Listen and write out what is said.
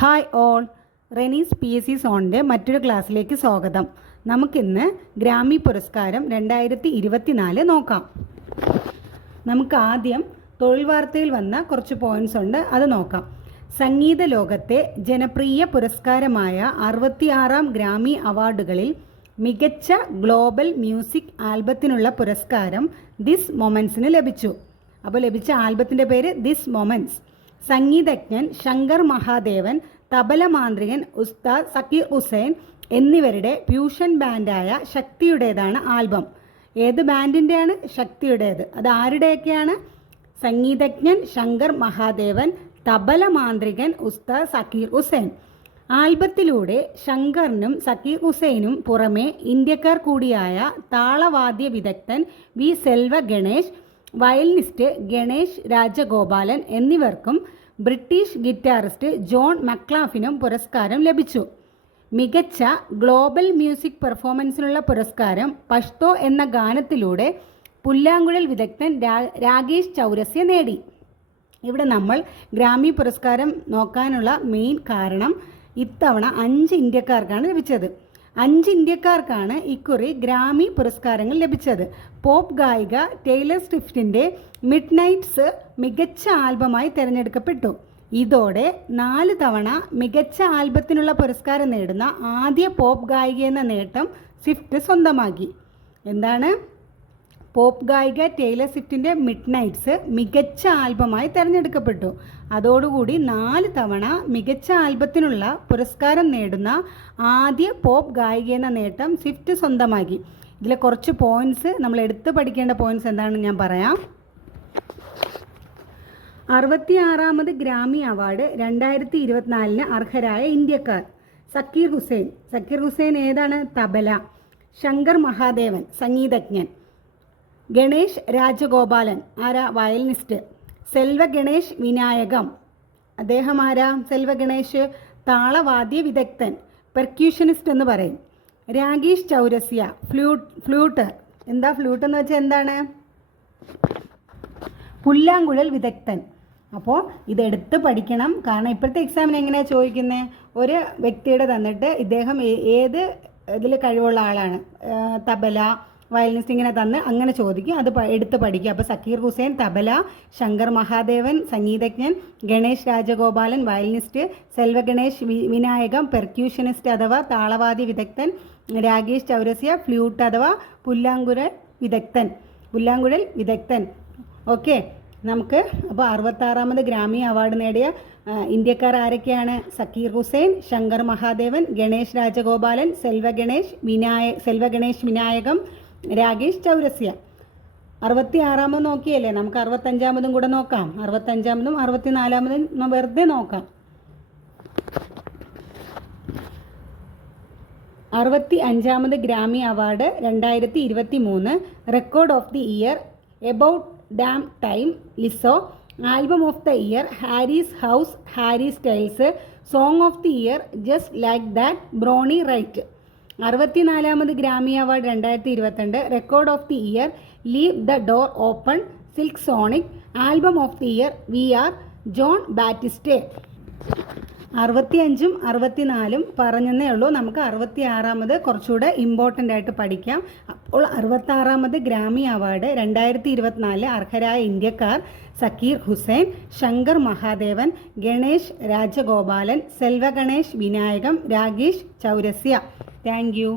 Hi all, Renees P S C സോണിൻ്റെ മറ്റൊരു ക്ലാസ്സിലേക്ക് സ്വാഗതം. നമുക്കിന്ന് ഗ്രാമി പുരസ്കാരം 2024 നോക്കാം. നമുക്ക് ആദ്യം തൊഴിൽ വാർത്തയിൽ വന്ന കുറച്ച് പോയിന്റ്സ് ഉണ്ട്, അത് നോക്കാം. സംഗീത ലോകത്തെ ജനപ്രിയ പുരസ്കാരമായ 66ാം ഗ്രാമി അവാർഡുകളിൽ മികച്ച ഗ്ലോബൽ മ്യൂസിക് ആൽബത്തിനുള്ള പുരസ്കാരം ദിസ് മൊമെൻറ്റ്സിന് ലഭിച്ചു. അപ്പോൾ ലഭിച്ച ആൽബത്തിൻ്റെ പേര് ദിസ് മൊമെൻറ്റ്സ്. സംഗീതജ്ഞൻ ശങ്കർ മഹാദേവൻ, തബല മാന്ത്രികൻ ഉസ്താദ് സക്കീർ ഹുസൈൻ എന്നിവരുടെ ഫ്യൂഷൻ ബാൻഡായ ശക്തിയുടേതാണ് ആൽബം. ഏത് ബാൻഡിൻ്റെയാണ്? ശക്തിയുടേത്. അത് ആരുടെയൊക്കെയാണ്? സംഗീതജ്ഞൻ ശങ്കർ മഹാദേവൻ, തബല മാന്ത്രികൻ ഉസ്താദ് സക്കീർ ഹുസൈൻ. ആൽബത്തിലൂടെ ശങ്കറിനും സക്കീർ ഹുസൈനും പുറമെ ഇന്ത്യക്കാർ കൂടിയായ താളവാദ്യ വിദഗ്ധൻ വി സെൽവ ഗണേഷ്, വയലിനിസ്റ്റ് ഗണേഷ് രാജഗോപാലൻ എന്നിവർക്കും ബ്രിട്ടീഷ് ഗിറ്റാറിസ്റ്റ് ജോൺ മക്ലാഫിനും പുരസ്കാരം ലഭിച്ചു. മികച്ച ഗ്ലോബൽ മ്യൂസിക് പെർഫോമൻസിനുള്ള പുരസ്കാരം പഷ്തോ എന്ന ഗാനത്തിലൂടെ പുല്ലാങ്കുഴൽ വിദഗ്ധൻ രാകേഷ് ചൗരസ്യ നേടി. ഇവിടെ നമ്മൾ ഗ്രാമി പുരസ്കാരം നോക്കാനുള്ള മെയിൻ കാരണം ഇത്തവണ 5 ഇന്ത്യക്കാർക്കാണ് ലഭിച്ചത്. 5 ഇന്ത്യക്കാർക്കാണ് ഇക്കുറി ഗ്രാമി പുരസ്കാരങ്ങൾ ലഭിച്ചത്. പോപ്പ് ഗായിക ടൈലർ സ്വിഫ്റ്റിൻ്റെ മിഡ് നൈറ്റ്സ് മികച്ച ആൽബമായി തിരഞ്ഞെടുക്കപ്പെട്ടു. ഇതോടെ 4 തവണ മികച്ച ആൽബത്തിനുള്ള പുരസ്കാരം നേടുന്ന ആദ്യ പോപ്പ് ഗായിക എന്ന നേട്ടം സ്വിഫ്റ്റ് സ്വന്തമാക്കി. എന്താണ്? പോപ്പ് ഗായിക ടൈലർ സ്വിഫ്റ്റിൻ്റെ മിഡ് നൈറ്റ്സ് മികച്ച ആൽബമായി തിരഞ്ഞെടുക്കപ്പെട്ടു. അതോടുകൂടി 4 തവണ മികച്ച ആൽബത്തിനുള്ള പുരസ്കാരം നേടുന്ന ആദ്യ പോപ്പ് ഗായിക എന്ന നേട്ടം സ്വിഫ്റ്റ് സ്വന്തമാക്കി. ഇതിലെ കുറച്ച് പോയിന്റ്സ് നമ്മൾ എടുത്ത് പഠിക്കേണ്ട പോയിന്റ്സ് എന്താണെന്ന് ഞാൻ പറയാം. 66ാമത് ഗ്രാമി അവാർഡ് 2024 അർഹരായ ഇന്ത്യക്കാർ: സക്കീർ ഹുസൈൻ. സക്കീർ ഹുസൈൻ ഏതാണ്? തബല. ശങ്കർ മഹാദേവൻ സംഗീതജ്ഞൻ. ഗണേഷ് രാജഗോപാലൻ ആരാ? വയലിനിസ്റ്റ്. സെൽവ ഗണേഷ് വിനായകം, അദ്ദേഹം ആരാ? സെൽവ ഗണേഷ് താളവാദ്യ വിദഗ്ധൻ, പെർക്യൂഷനിസ്റ്റ് എന്ന് പറയും. രാകേഷ് ചൗരസ്യ ഫ്ലൂട്ട്. എന്താ ഫ്ലൂട്ട് എന്ന് വെച്ചാൽ എന്താണ്? പുല്ലാങ്കുഴൽ വിദഗ്ധൻ. അപ്പോൾ ഇതെടുത്ത് പഠിക്കണം, കാരണം ഇപ്പോഴത്തെ എക്സാമിന് എങ്ങനെയാണ് ചോദിക്കുന്നത്? ഒരു വ്യക്തിയുടെ തന്നിട്ട് ഇദ്ദേഹം ഏത് ഇതിൽ കഴിവുള്ള ആളാണ്, തബല വയലിനിസ്റ്റ് ഇങ്ങനെ തന്ന് അങ്ങനെ ചോദിക്കും, അത് എടുത്ത് പഠിക്കുക. അപ്പോൾ സക്കീർ ഹുസൈൻ തബല, ശങ്കർ മഹാദേവൻ സംഗീതജ്ഞൻ, ഗണേഷ് രാജഗോപാലൻ വയലിനിസ്റ്റ്, സെൽവ ഗണേഷ് വിനായകം പെർക്യൂഷനിസ്റ്റ് അഥവാ താളവാദ്യ വിദഗ്ധൻ, രാകേഷ് ചൗരസ്യ ഫ്ലൂട്ട് അഥവാ പുല്ലാങ്കുഴൽ വിദഗ്ധൻ. ഓക്കെ, നമുക്ക് അപ്പോൾ 66ാമത് ഗ്രാമി അവാർഡ് നേടിയ ഇന്ത്യക്കാർ ആരൊക്കെയാണ്? സക്കീർ ഹുസൈൻ, ശങ്കർ മഹാദേവൻ, ഗണേഷ് രാജഗോപാലൻ, സെൽവ ഗണേഷ് വിനായകം, രാകേഷ് ചൗരസ്യ. 66ാമത് നോക്കിയല്ലേ, നമുക്ക് 65ാമതും കൂടെ നോക്കാം. 65ാമതും 64ാമതും വെറുതെ നോക്കാം. 65ാമത് Grammy award 2023 record of the year about damn time Lizzo, album of the year Harry's House Harry Styles, song of the year just like that Bonnie Raitt. 64ാമത് Grammy award 2022 record of the year leave the door open Silk Sonic, album of the year we are Jon Batiste. 65ഉം 64ഉം പറഞ്ഞതേ ഉള്ളൂ. നമുക്ക് 66ാമത് കുറച്ചുകൂടെ important ആയിട്ട് പഠിക്കാം. അപ്പോൾ 66ാമത് ഗ്രാമി അവാർഡ് 2024 അർഹരായ ഇന്ത്യക്കാർ: സക്കീർ ഹുസൈൻ, ശങ്കർ മഹാദേവൻ, ഗണേഷ് രാജഗോപാലൻ, സെൽവ ഗണേഷ് വിനായകം, രാകേഷ് ചൗരസ്യ. Thank U.